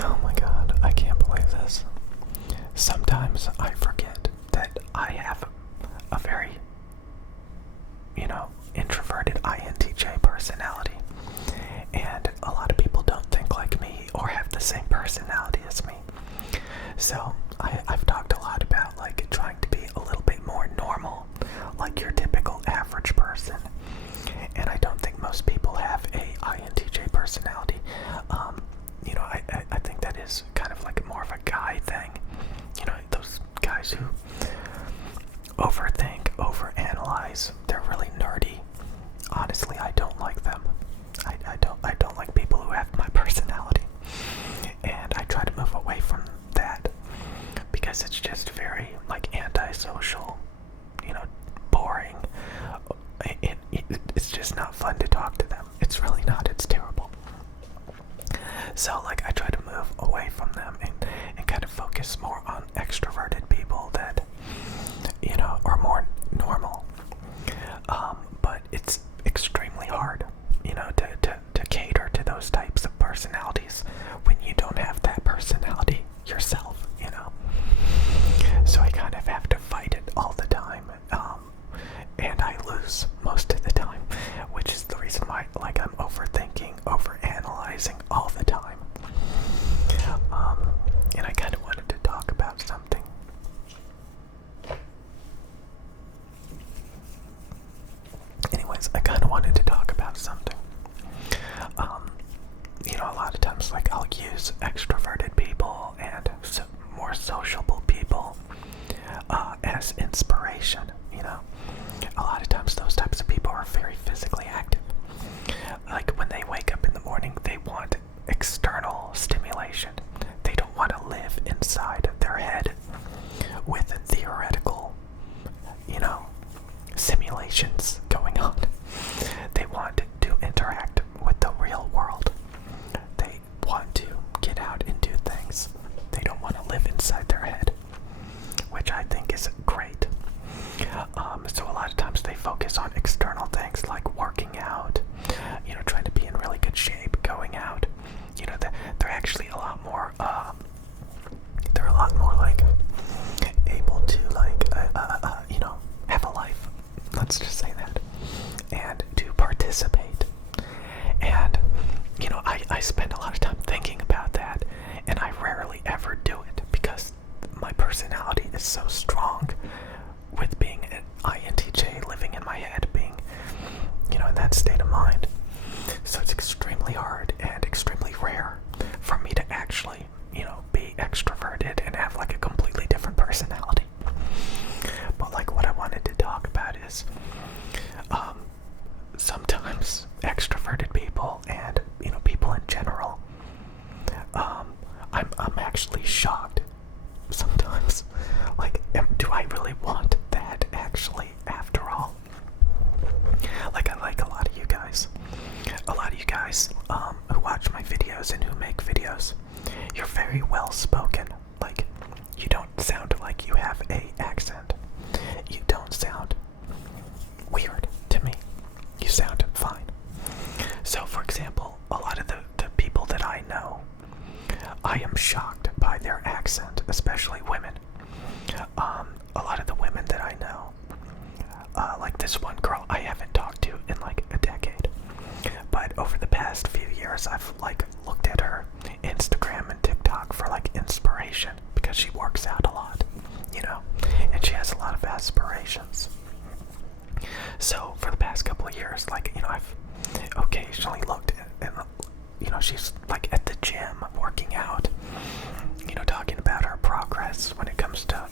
Oh my god, I can't believe this. Sometimes I forget that I have a very, introverted INTJ personality. And a lot of people don't think like me or have the same personality as me. So I've talked a lot about like trying to be a little bit more normal, like your typical average person. And I don't think most people have a INTJ personality. I think that is kind of like more of a guy thing. Those guys who overthink, overanalyze, they're really nerdy. Honestly, I don't like them. I don't like people who have my personality. And I try to move away from that because it's just very like antisocial, boring. It's just not fun to talk to them. It's really not. It's terrible. So like I try to move away from them and kind of focus more on extroverted people that are more normal. But it's extremely hard, to cater to those types of personalities when you don't have that personality yourself. So I kind of have to fight it all the time, and I lose most of the time, which is the reason why like I'm overthinking, overanalyzing all the time. And I kind of wanted to talk about something. Anyways, I kind of wanted to talk about something. A lot of times, like, I'll use extroverted people and more sociable people as inspiration. A lot of times those types of people are very physically active. Like, when they wake up in the morning, they want external stimulation. They don't want to live inside their head with theoretical, simulations going on. They want to interact with the real world. They want to get out and do things. They don't want to live inside their head, which I think is great. So a lot of times they focus on external things like working out, trying to be in really good shape, going out. They're actually a lot more, like able to have a life. Let's just say that, and to participate. And I spend a lot of time thinking about that, and I rarely ever do it because my personality is so strong with being an INTJ, living in my head, being in that state of mind. So it's extremely hard and extremely rare for me to actually be extroverted and have like a completely different personality. But like what I wanted to talk about is sometimes extroverted people and people in general, I'm actually shocked sometimes. Like, do I really want that actually after all? Like, I like a lot of you guys who watch my videos and who make videos. You're very well spoken. Like, you don't sound like you have a accent. You don't sound weird to me. You sound fine. So, for example, a lot of the people that I know, I am shocked by their accent, especially women. A lot of the women that I know, like this one girl I haven't talked to in like a decade, but over the past few years I've like looked at her Instagram and TikTok for like inspiration because she works out a lot, and she has a lot of aspirations. So for the past couple of years, like, I've occasionally looked and she's like at the gym working out, talking about her progress when it comes to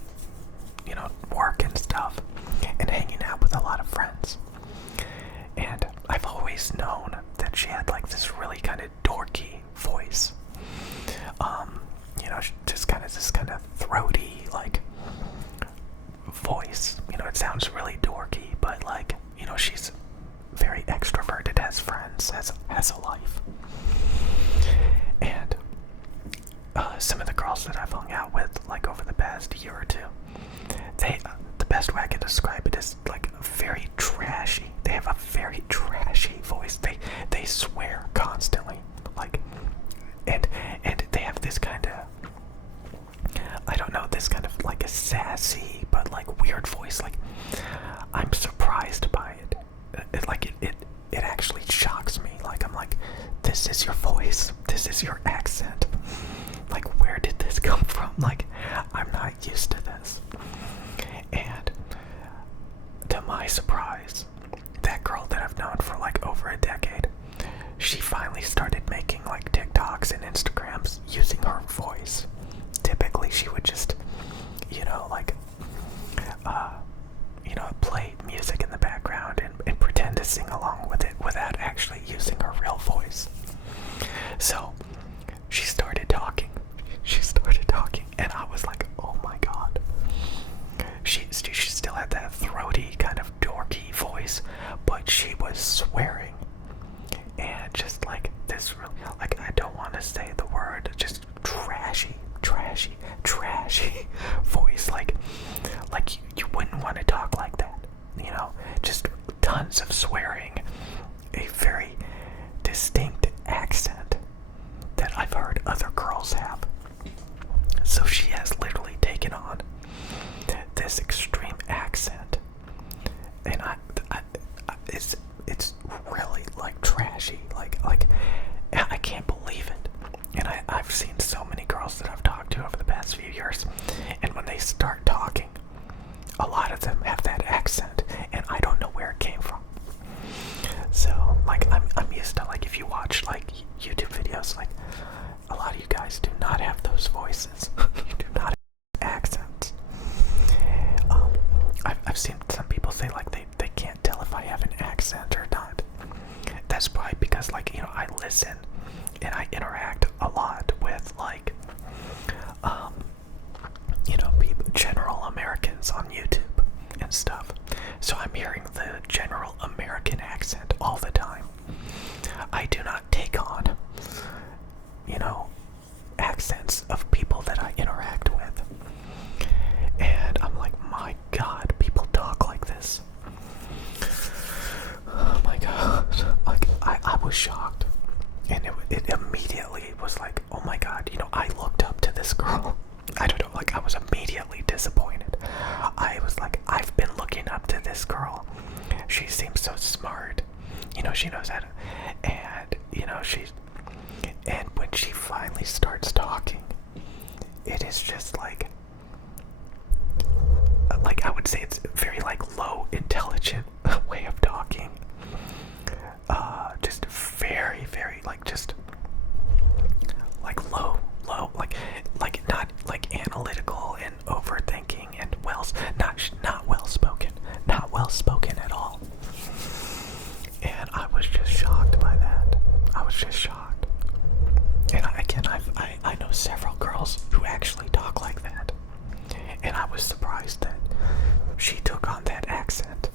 work and stuff, and hanging out with a lot of friends. And I've always known that she had like this really kind of dorky voice, just kind of this kind of throaty like voice. It sounds really dorky, but like, she's very extroverted, has friends, has a life. And some of the girls that I've hung out with like over the past year or two, the best way I can describe it is like very trashy. They have a very trashy voice. They swear constantly, like, and they have this voice. This is your accent. Like, where did this come from? Like, I'm not used to this. And to my surprise, that girl that I've known for like over a decade, she finally started making like TikToks and Instagrams using her voice. Typically, she would just, like, play music in the background and pretend to sing along with it without actually using her real voice. So, she started talking. And I was like, oh my god. She still had that throaty, kind of dorky voice, but she was swearing. And just like this really, like, I don't want to say the word, just trashy voice. Like you wouldn't want to talk like that, just tons of swearing, a very distinct accent that I've heard other girls have. So she has literally taken on this extreme accent, and it's really like trashy, like I can't believe it. And I've seen so many girls that I've talked to over the past few years, and when they start talking, a lot of them have that accent, and I don't know where it came from. So, like, I'm used to, like, if you watch, like, YouTube videos, like, a lot of you guys do not have those voices. You do not have accents. I've seen some people say, like, they can't tell if I have an accent or not. That's probably because, like, I listen and I interact a lot with, like, people, general Americans on YouTube and stuff. So I'm hearing the general American accent all the time. I do not take on, accents of people that I interact with. And I'm like, my god, people talk like this. Oh my god. Like, I was shocked. And it immediately was like, oh my god, I looked up to this girl. I don't know, like, I was immediately disappointed. I was like, I've been looking up to this girl. She seems so smart. She knows how to, and, and when she finally starts talking, it is just like I would say it's very, like, low intelligent way of talking. Just very, very, like, just, like, low, like not, like, analytical and overthinking and not well spoken at all. And I was just shocked by that. And I know several girls who actually talk like that. And I was surprised that she took on that accent.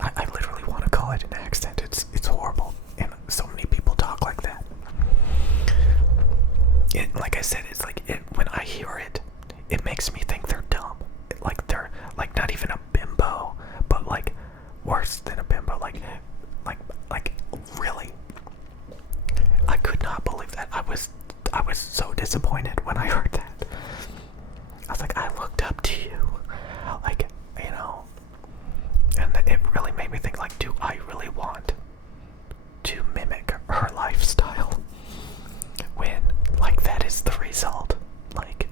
I literally want to call it an accent. It's horrible. And so many people talk like that. And like I said, it's like, when I hear it, it makes me think they're dumb. Like, they're, like, not even a bimbo, but, like, worse than a bimbo. Like really. I could not believe that. I was so disappointed when I heard that. I was like, I looked up to you. Like, and it really made me think, like, do I really want to mimic her lifestyle when, like, that is the result? Like,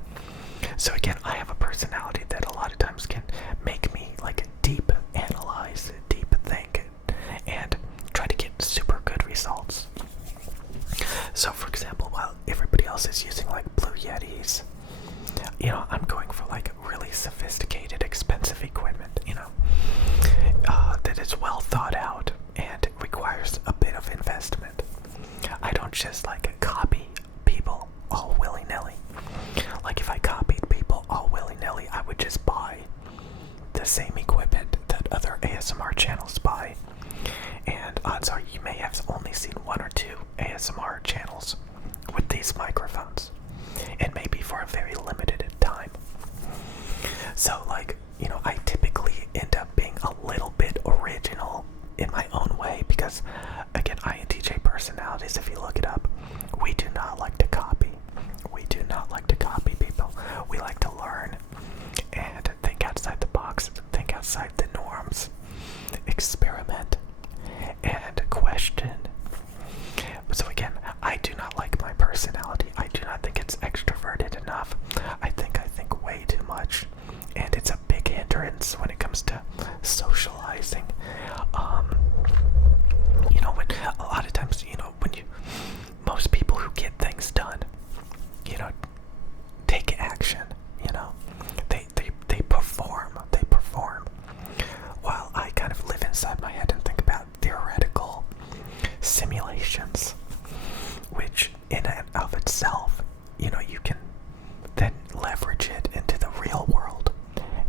so again, I have a personality that a lot of times can make me, like, deep analyze, deep think, and try to get super good results. So, for example, while everybody else is using, like, Blue Yetis, I'm going for, like, really sophisticated, expensive equipment, that is well thought out and requires a bit of investment. I don't just, like, copy people all willy-nilly. Like, if I copied people all willy-nilly, I would just buy the same equipment that other ASMR channels buy. And odds are you may have only seen one or two ASMR channels with these microphones, and maybe for a very limited time. So, like, I typically end up being a little bit original in my own way because, again, INTJ personalities, if you look it up, we do not like to copy. We do not like to copy people. We like to learn and think outside the box, think outside the norms, experiment, and question. So again, I do not like itself, you can then leverage it into the real world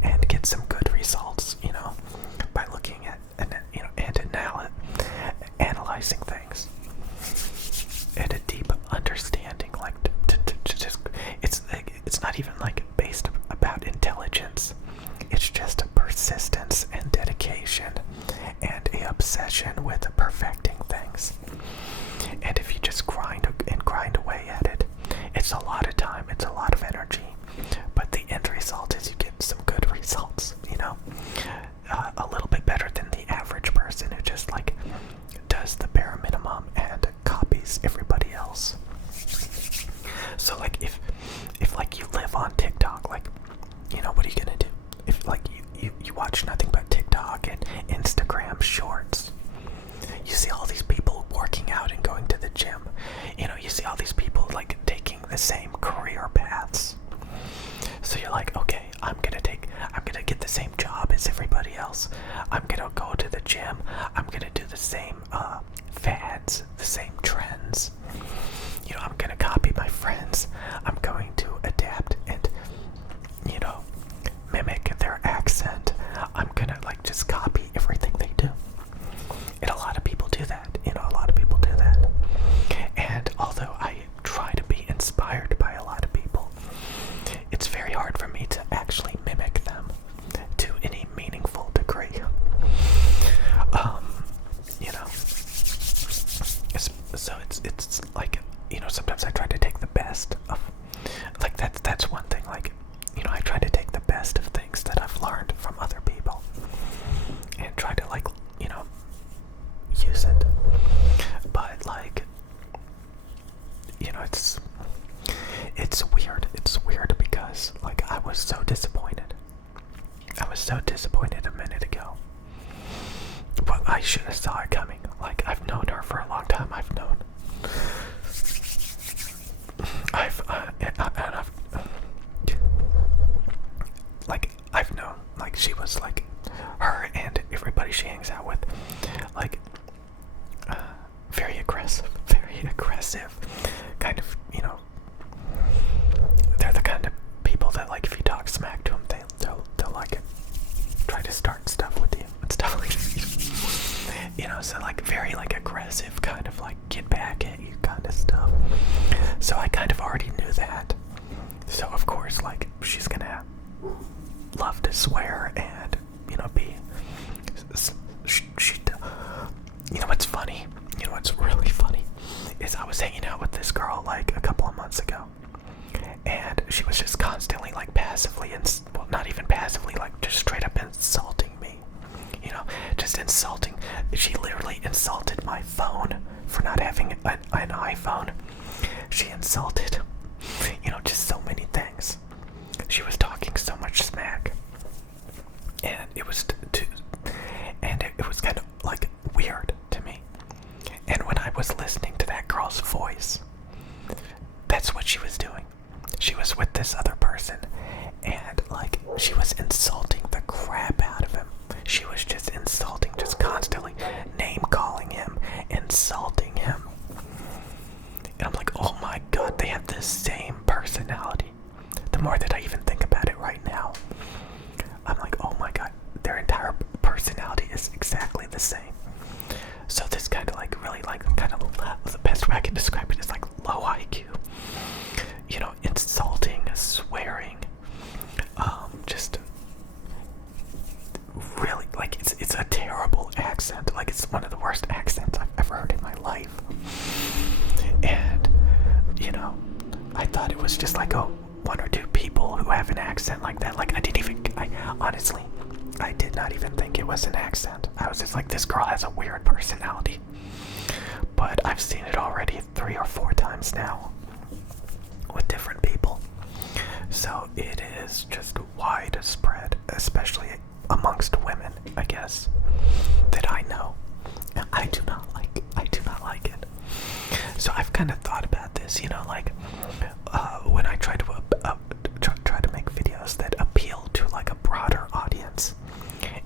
and get some good results, by looking at and analyzing things and a deep understanding, like to just it's not even like based about intelligence. It's just a persistence and dedication and a obsession with perfecting things. And if you just grind away at it, it's a lot of time, it's a lot of energy, but the end result is you get some good results, a little bit better than the average person who just like does the bare minimum and copies everybody else. So like if like you live on TikTok, like, what are you gonna do? If like you watch nothing but TikTok and Instagram shorts, you see all these people working out and going to the gym. You see all these people like taking the same career paths. So you're like, okay, I'm gonna get the same job as everybody else. I'm gonna go to the gym. I'm gonna do the same fads, the same trends. I'm gonna copy my friends. I'm going to adapt and, mimic their accent. I'm gonna like just copy everything they do. And a lot of people do that. A lot of people do that. And although I try to be inspired by a lot of people, it's very hard for me to actually mimic them to any meaningful degree. So it's like, sometimes I try to take the best of, like, that's one thing, like, I try to take the best of things that I've learned from other people and try to, like, use it. But like, it's weird. It's weird because like I was so disappointed. A minute ago. But I should have saw it coming. Like, I've known her for a long time. I've known like she was like, her and everybody she hangs out with, like, very aggressive, kind of, they're the kind of people that, like, if you talk smack to them, they'll like try to start stuff with you and stuff like that. So like very like aggressive, kind of like get back at you kind of stuff. So I kind of already knew that. So of course, like, she's gonna love to swear and, be, what's funny, what's really funny is I was hanging out with this girl like a couple of months ago, and she was just constantly like passively, and well, not even passively, like just straight up insulting me, just insulting. She literally insulted my phone for not having an iPhone. She insulted, just so many things. She was talking so much smack, and it was it was kind of like weird to me. And when I was listening to that girl's voice, that's what she was doing. She was with this other person, and like she was insulting the crap out of him. She was just insulting, just constantly name calling him, insulting him. And I'm like, oh my god, they have the same personality. The more that I even think about it right now, I'm like, oh my god, their entire personality is exactly the same. So this kind of like really like kind of the best way I can describe it is like low IQ. Insulting, swearing, just really like it's a terrible accent. Like, it's one of the worst accents I've ever heard in my life. And I thought it was just like one or two people who have an accent like that. Like, I honestly, I did not even think it was an accent. I was just like, this girl has a weird personality. But I've seen it already 3 or 4 times now with different people. So it is just widespread, especially amongst women, I guess, that I know. I do not like it. So I've kind of thought about this, like, when I try to make videos that appeal to like a broader audience,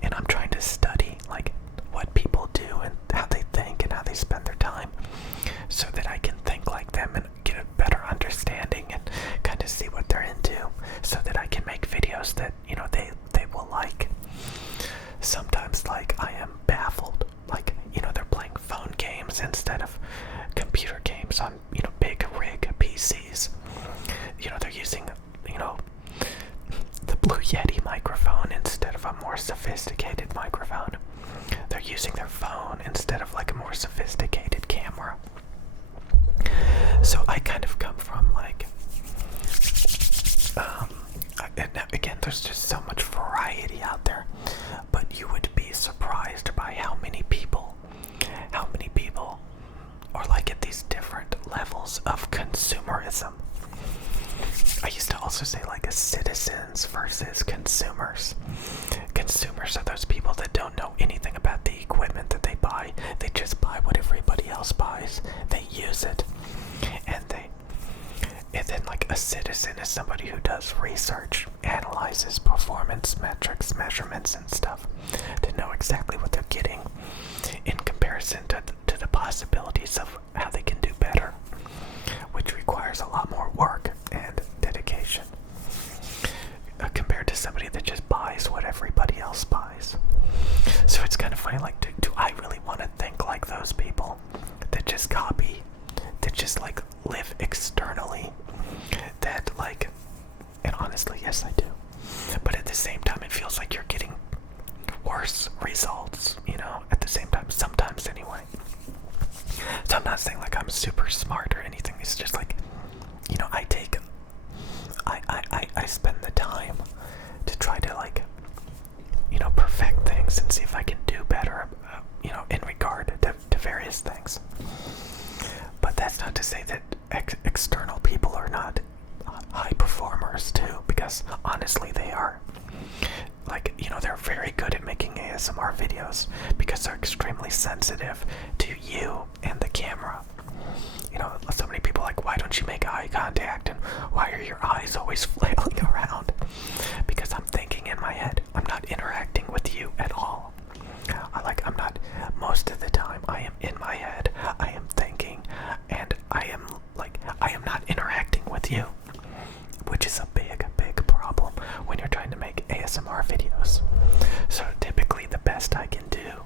and I'm trying to study like what people do and how they think and how they spend their time, so that I can think like them and get a better understanding Yeti microphone instead of a more sophisticated microphone. They're using their phone instead of like a more sophisticated camera. So I kind of come from like, again, there's just so much variety out there, but you would be surprised by how many people are like at these different levels of consumerism. I used to also say like a citizens versus consumers. Consumers are those people that don't know anything about the equipment that they buy. They just buy what everybody else buys. They use it. And then like a citizen is somebody who does research, analyzes performance metrics, measurements and stuff to know exactly what they're getting in comparison to the possibilities of how they can do better, which requires a lot more work and dedication compared to somebody that just buys what everybody else buys. So it's kind of funny, like, do I really want to think like those people that just copy, that just like live externally, that like, and honestly, yes I do, but at the same time it feels like you're getting worse results, you know, at the same time, sometimes anyway. So I'm not saying like I'm super smart or anything, it's just like, you know, I spend the time to try to like, you know, perfect things and see if I can do better, you know, in regard to various things. But that's not to say that external people are not high performers too, because honestly they are. Like, you know, they're very good at making ASMR videos because they're extremely sensitive to you and the camera. You know, so many people are like, why don't you make eye contact, and why are your eyes always flailing around? Because I'm thinking in my head. I'm not interacting with you at all. I'm not, most of the time I am in my head, I am thinking, and I am not interacting with you, which is a big problem when you're trying to make ASMR videos. So typically the best I can do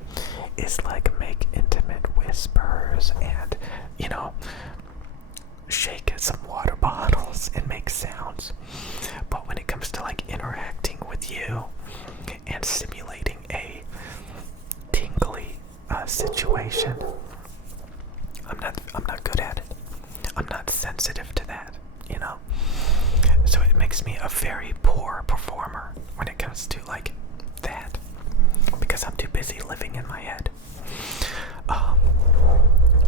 is like make intimate whispers and, you know, shake some water bottles and make sounds. But when it comes to like interacting with you and simulating a tingly situation, I'm not good at it. I'm not sensitive to that, you know. So it makes me a very poor performer when it comes to like that, because I'm too busy living in my head.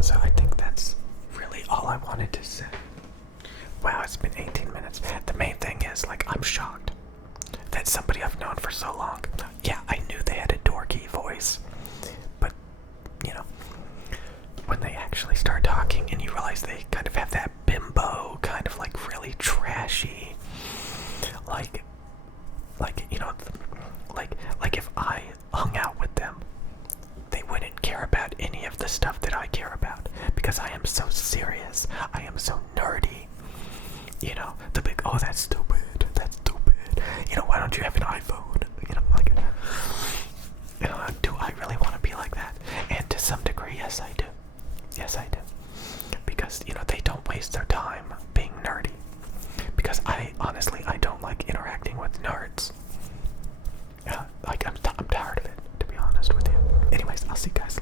So I think that's really all I wanted to say. Wow, it's been 18 minutes. The main thing is, like, I'm shocked that somebody I've known for so long, yeah, I knew they had a dorky voice, but, you know, when they actually start talking and you realize they kind of have that bimbo, kind of like really trashy, like, you know, like if I hung out with them, they wouldn't care about any of the stuff that I care about, because I am so serious, I am so nerdy, you know, the big, oh, that's stupid, you know, why don't you have an iPhone, you know, like, you know, do I really want to be like that? And to some degree, yes I do, because, you know, they don't waste their time being nerdy, because I don't like interacting with nerds. Like, I'm tired of it, to be honest with you. Anyways, I'll see you guys later.